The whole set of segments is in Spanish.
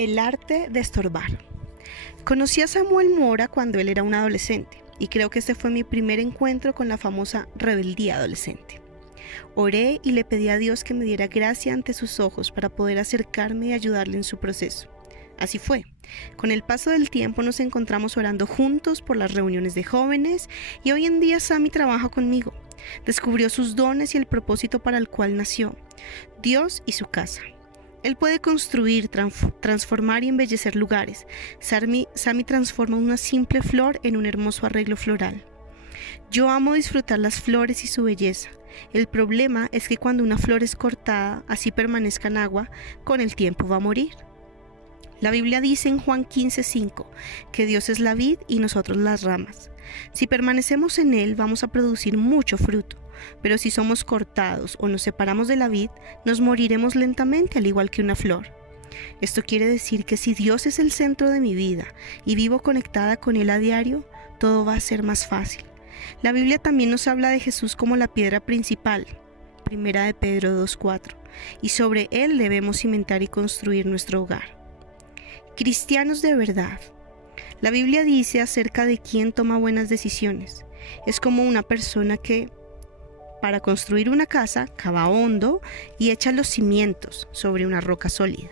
El arte de estorbar. Conocí a Samuel Mora cuando él era un adolescente y creo que este fue mi primer encuentro con la famosa rebeldía adolescente. Oré y le pedí a Dios que me diera gracia ante sus ojos para poder acercarme y ayudarle en su proceso. Así fue. Con el paso del tiempo nos encontramos orando juntos por las reuniones de jóvenes y hoy en día Sammy trabaja conmigo. Descubrió sus dones y el propósito para el cual nació, Dios y su casa. Él puede construir, transformar y embellecer lugares. Sammy transforma una simple flor en un hermoso arreglo floral. Yo amo disfrutar las flores y su belleza. El problema es que cuando una flor es cortada, así permanezca en agua, con el tiempo va a morir. La Biblia dice en Juan 15:5 que Dios es la vid y nosotros las ramas. Si permanecemos en Él, vamos a producir mucho fruto, pero si somos cortados o nos separamos de la vid, nos moriremos lentamente al igual que una flor. Esto quiere decir que si Dios es el centro de mi vida y vivo conectada con Él a diario, todo va a ser más fácil. La Biblia también nos habla de Jesús como la piedra principal, 1 de Pedro 2:4, y sobre Él debemos cimentar y construir nuestro hogar. Cristianos de verdad. La Biblia dice acerca de quién toma buenas decisiones. Es como una persona que, para construir una casa, cava hondo y echa los cimientos sobre una roca sólida.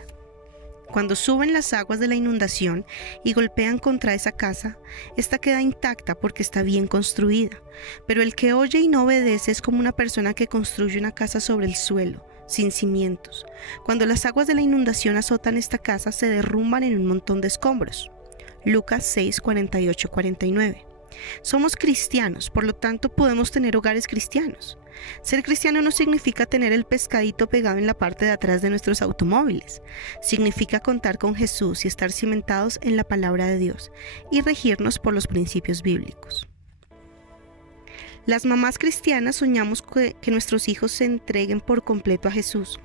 Cuando suben las aguas de la inundación y golpean contra esa casa, esta queda intacta porque está bien construida. Pero el que oye y no obedece es como una persona que construye una casa sobre el suelo, sin cimientos. Cuando las aguas de la inundación azotan esta casa, se derrumban en un montón de escombros. Lucas 6:48-49. Somos cristianos, por lo tanto podemos tener hogares cristianos. Ser cristiano no significa tener el pescadito pegado en la parte de atrás de nuestros automóviles. Significa contar con Jesús y estar cimentados en la palabra de Dios y regirnos por los principios bíblicos. Las mamás cristianas soñamos que nuestros hijos se entreguen por completo a Jesús.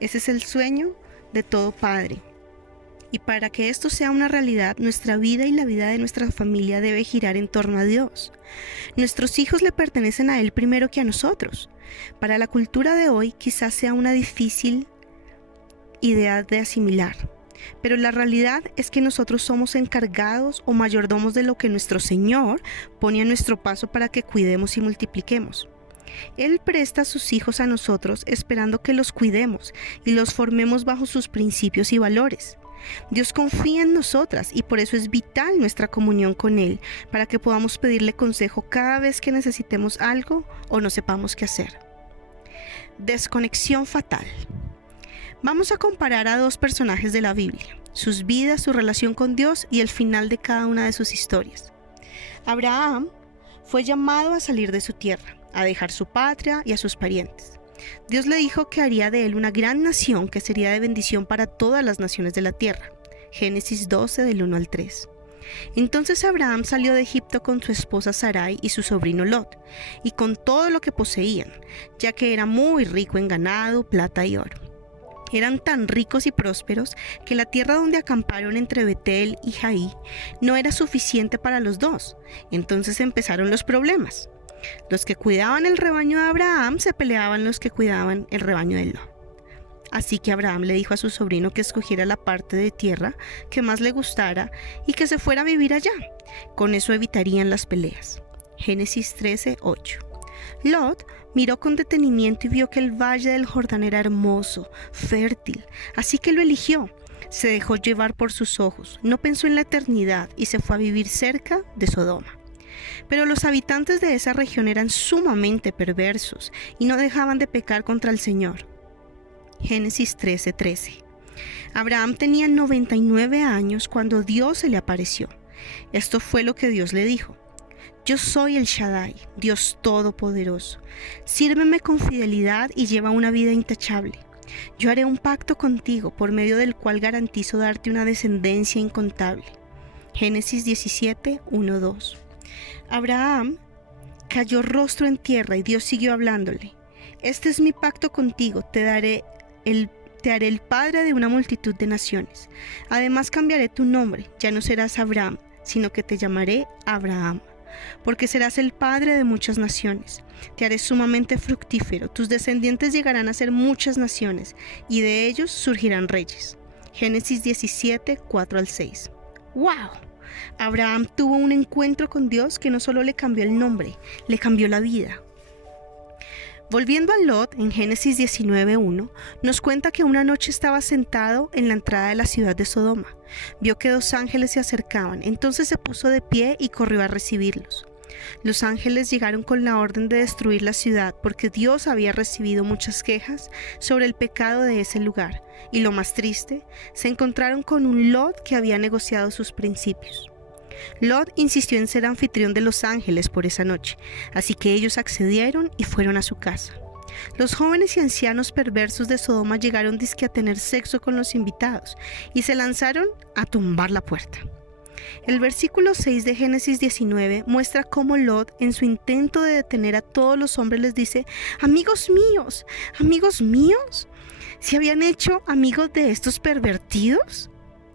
Ese es el sueño de todo padre. Y para que esto sea una realidad, nuestra vida y la vida de nuestra familia debe girar en torno a Dios. Nuestros hijos le pertenecen a Él primero que a nosotros. Para la cultura de hoy quizás sea una difícil idea de asimilar, pero la realidad es que nosotros somos encargados o mayordomos de lo que nuestro Señor pone a nuestro paso para que cuidemos y multipliquemos. Él presta a sus hijos a nosotros esperando que los cuidemos y los formemos bajo sus principios y valores. Dios confía en nosotras y por eso es vital nuestra comunión con Él, para que podamos pedirle consejo cada vez que necesitemos algo o no sepamos qué hacer. Desconexión fatal. Vamos a comparar a dos personajes de la Biblia, sus vidas, su relación con Dios y el final de cada una de sus historias. Abraham fue llamado a salir de su tierra, a dejar su patria y a sus parientes. Dios le dijo que haría de él una gran nación que sería de bendición para todas las naciones de la tierra. Génesis 12 del 1 al 3. Entonces Abraham salió de Egipto con su esposa Sarai y su sobrino Lot, y con todo lo que poseían, ya que era muy rico en ganado, plata y oro. Eran tan ricos y prósperos que la tierra donde acamparon entre Betel y Jaí no era suficiente para los dos. Entonces empezaron los problemas. Los que cuidaban el rebaño de Abraham se peleaban los que cuidaban el rebaño de Lot. Así que Abraham le dijo a su sobrino que escogiera la parte de tierra que más le gustara y que se fuera a vivir allá. Con eso evitarían las peleas. Génesis 13:8. Lot miró con detenimiento y vio que el valle del Jordán era hermoso, fértil, así que lo eligió. Se dejó llevar por sus ojos, no pensó en la eternidad y se fue a vivir cerca de Sodoma. Pero los habitantes de esa región eran sumamente perversos y no dejaban de pecar contra el Señor. Génesis 13:13. Abraham tenía 99 años cuando Dios se le apareció. Esto fue lo que Dios le dijo: Yo soy el Shaddai, Dios Todopoderoso. Sírveme con fidelidad y lleva una vida intachable. Yo haré un pacto contigo por medio del cual garantizo darte una descendencia incontable. Génesis 17:1-2. Abraham cayó rostro en tierra y Dios siguió hablándole. Este es mi pacto contigo, te haré el padre de una multitud de naciones. Además cambiaré tu nombre, ya no serás Abraham, sino que te llamaré Abraham, porque serás el padre de muchas naciones. Te haré sumamente fructífero, tus descendientes llegarán a ser muchas naciones, y de ellos surgirán reyes. Génesis 17, 4 al 6. ¡Wow! Abraham tuvo un encuentro con Dios que no solo le cambió el nombre, le cambió la vida. Volviendo a Lot, en Génesis 19:1, nos cuenta que una noche estaba sentado en la entrada de la ciudad de Sodoma. Vio que 2 ángeles se acercaban, entonces se puso de pie y corrió a recibirlos. Los ángeles llegaron con la orden de destruir la ciudad porque Dios había recibido muchas quejas sobre el pecado de ese lugar. Y lo más triste, se encontraron con un Lot que había negociado sus principios. Lot insistió en ser anfitrión de los ángeles por esa noche, así que ellos accedieron y fueron a su casa. Los jóvenes y ancianos perversos de Sodoma llegaron dizque a tener sexo con los invitados y se lanzaron a tumbar la puerta. El versículo 6 de Génesis 19 muestra cómo Lot, en su intento de detener a todos los hombres, les dice: amigos míos, ¿se habían hecho amigos de estos pervertidos?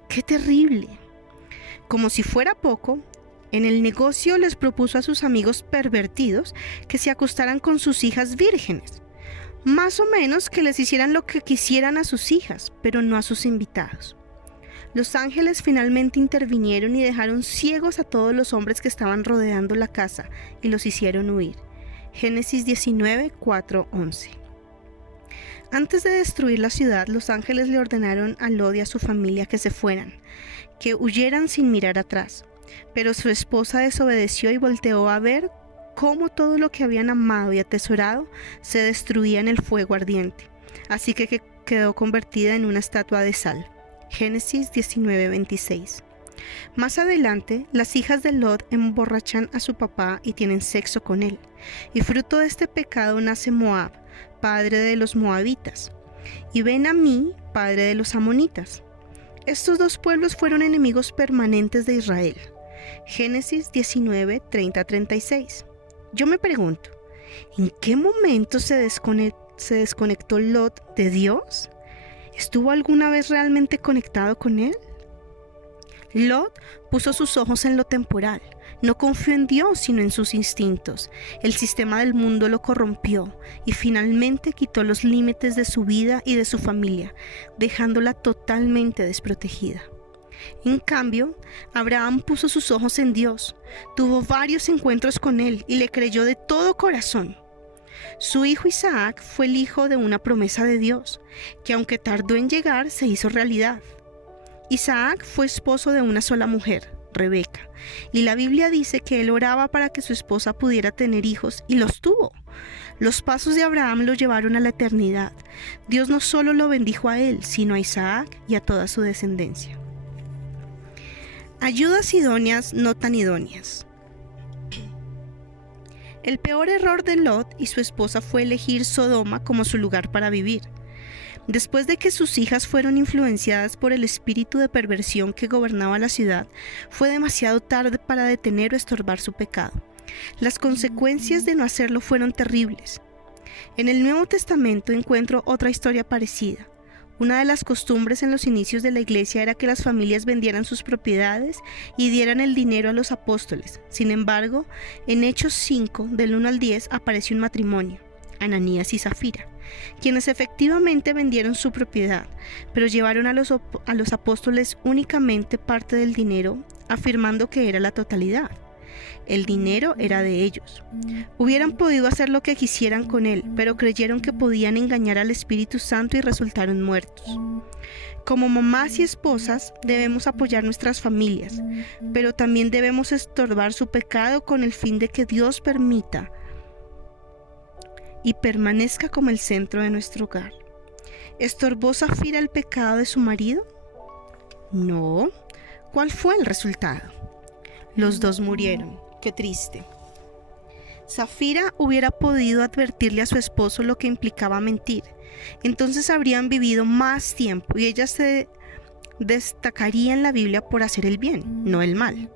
¡Qué terrible! Como si fuera poco, en el negocio les propuso a sus amigos pervertidos que se acostaran con sus hijas vírgenes, más o menos que les hicieran lo que quisieran a sus hijas, pero no a sus invitados. Los ángeles finalmente intervinieron y dejaron ciegos a todos los hombres que estaban rodeando la casa y los hicieron huir. Génesis 19, 4, 11. Antes de destruir la ciudad, los ángeles le ordenaron a Lot y a su familia que se fueran, que huyeran sin mirar atrás. Pero su esposa desobedeció y volteó a ver cómo todo lo que habían amado y atesorado se destruía en el fuego ardiente. Así que quedó convertida en una estatua de sal. Génesis 19:26. Más adelante, las hijas de Lot emborrachan a su papá y tienen sexo con él. Y fruto de este pecado nace Moab, padre de los moabitas, y Ben-Amí, padre de los amonitas. Estos 2 pueblos fueron enemigos permanentes de Israel. Génesis 19, 30-36. Yo me pregunto, ¿en qué momento se desconectó Lot de Dios? ¿Estuvo alguna vez realmente conectado con él? Lot puso sus ojos en lo temporal. No confió en Dios sino en sus instintos. El sistema del mundo lo corrompió y finalmente quitó los límites de su vida y de su familia, dejándola totalmente desprotegida. En cambio, Abraham puso sus ojos en Dios, tuvo varios encuentros con él y le creyó de todo corazón. Su hijo Isaac fue el hijo de una promesa de Dios, que aunque tardó en llegar, se hizo realidad. Isaac fue esposo de una sola mujer, Rebeca, y la Biblia dice que él oraba para que su esposa pudiera tener hijos y los tuvo. Los pasos de Abraham lo llevaron a la eternidad. Dios no solo lo bendijo a él, sino a Isaac y a toda su descendencia. Ayudas idóneas no tan idóneas. El peor error de Lot y su esposa fue elegir Sodoma como su lugar para vivir. Después de que sus hijas fueron influenciadas por el espíritu de perversión que gobernaba la ciudad, fue demasiado tarde para detener o estorbar su pecado. Las consecuencias de no hacerlo fueron terribles. En el Nuevo Testamento encuentro otra historia parecida. Una de las costumbres en los inicios de la iglesia era que las familias vendieran sus propiedades y dieran el dinero a los apóstoles. Sin embargo, en Hechos 5, del 1 al 10, aparece un matrimonio, Ananías y Zafira, quienes efectivamente vendieron su propiedad, pero llevaron a los apóstoles únicamente parte del dinero, afirmando que era la totalidad. El dinero era de ellos. Hubieran podido hacer lo que quisieran con él, pero creyeron que podían engañar al Espíritu Santo y resultaron muertos. Como mamás y esposas debemos apoyar nuestras familias, pero también debemos estorbar su pecado con el fin de que Dios permita y permanezca como el centro de nuestro hogar. ¿Estorbó Zafira el pecado de su marido? No. ¿Cuál fue el resultado? Los 2 murieron. Qué triste. Zafira hubiera podido advertirle a su esposo lo que implicaba mentir. Entonces habrían vivido más tiempo y ella se destacaría en la Biblia por hacer el bien, no el mal.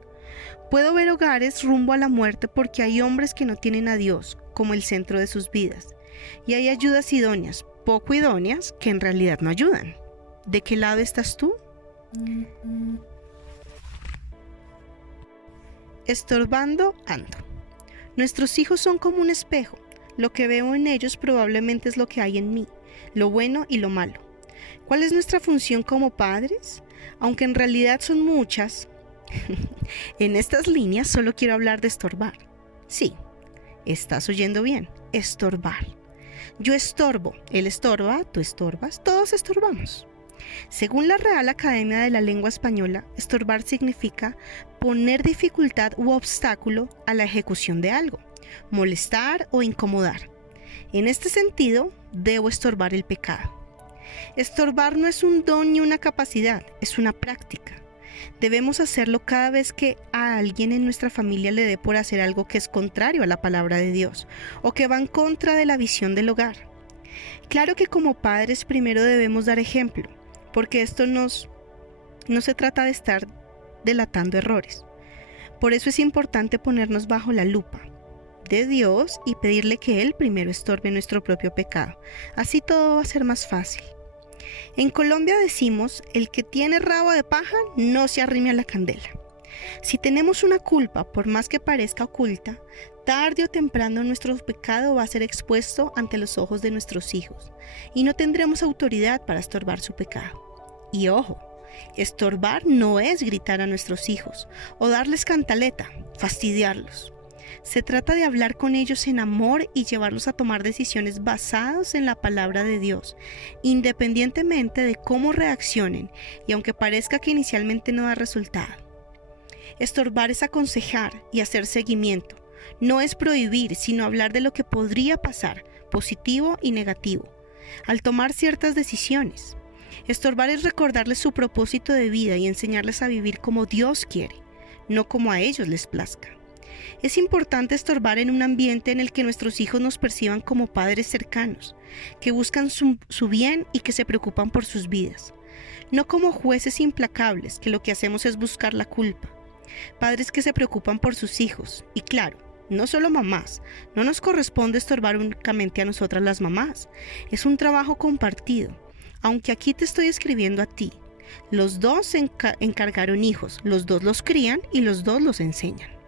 Puedo ver hogares rumbo a la muerte porque hay hombres que no tienen a Dios como el centro de sus vidas. Y hay ayudas idóneas, poco idóneas, que en realidad no ayudan. ¿De qué lado estás tú? Estorbando ando. Nuestros hijos son como un espejo. Lo que veo en ellos probablemente es lo que hay en mí, lo bueno y lo malo. ¿Cuál es nuestra función como padres? Aunque en realidad son muchas, en estas líneas solo quiero hablar de estorbar. Sí, estás oyendo bien, estorbar. Yo estorbo, él estorba, tú estorbas, todos estorbamos. Según la Real Academia de la Lengua Española, estorbar significa poner dificultad u obstáculo a la ejecución de algo, molestar o incomodar. En este sentido, debo estorbar el pecado. Estorbar no es un don ni una capacidad, es una práctica. Debemos hacerlo cada vez que a alguien en nuestra familia le dé por hacer algo que es contrario a la palabra de Dios o que va en contra de la visión del hogar. Claro que como padres primero debemos dar ejemplo, porque esto no se trata de estar delatando errores. Por eso es importante ponernos bajo la lupa de Dios y pedirle que Él primero estorbe nuestro propio pecado. Así todo va a ser más fácil. En Colombia decimos, el que tiene rabo de paja no se arrime a la candela. Si tenemos una culpa, por más que parezca oculta, tarde o temprano nuestro pecado va a ser expuesto ante los ojos de nuestros hijos y no tendremos autoridad para estorbar su pecado. Y ojo, estorbar no es gritar a nuestros hijos o darles cantaleta, fastidiarlos. Se trata de hablar con ellos en amor y llevarlos a tomar decisiones basadas en la palabra de Dios, independientemente de cómo reaccionen y aunque parezca que inicialmente no da resultado. Estorbar es aconsejar y hacer seguimiento. No es prohibir, sino hablar de lo que podría pasar, positivo y negativo, al tomar ciertas decisiones. Estorbar es recordarles su propósito de vida y enseñarles a vivir como Dios quiere, no como a ellos les plazca. Es importante estorbar en un ambiente en el que nuestros hijos nos perciban como padres cercanos, que buscan su bien y que se preocupan por sus vidas, no como jueces implacables que lo que hacemos es buscar la culpa. Padres que se preocupan por sus hijos, y claro, no solo mamás, no nos corresponde estorbar únicamente a nosotras las mamás, es un trabajo compartido, aunque aquí te estoy escribiendo a ti. Los dos encargaron hijos, los dos los crían y los dos los enseñan.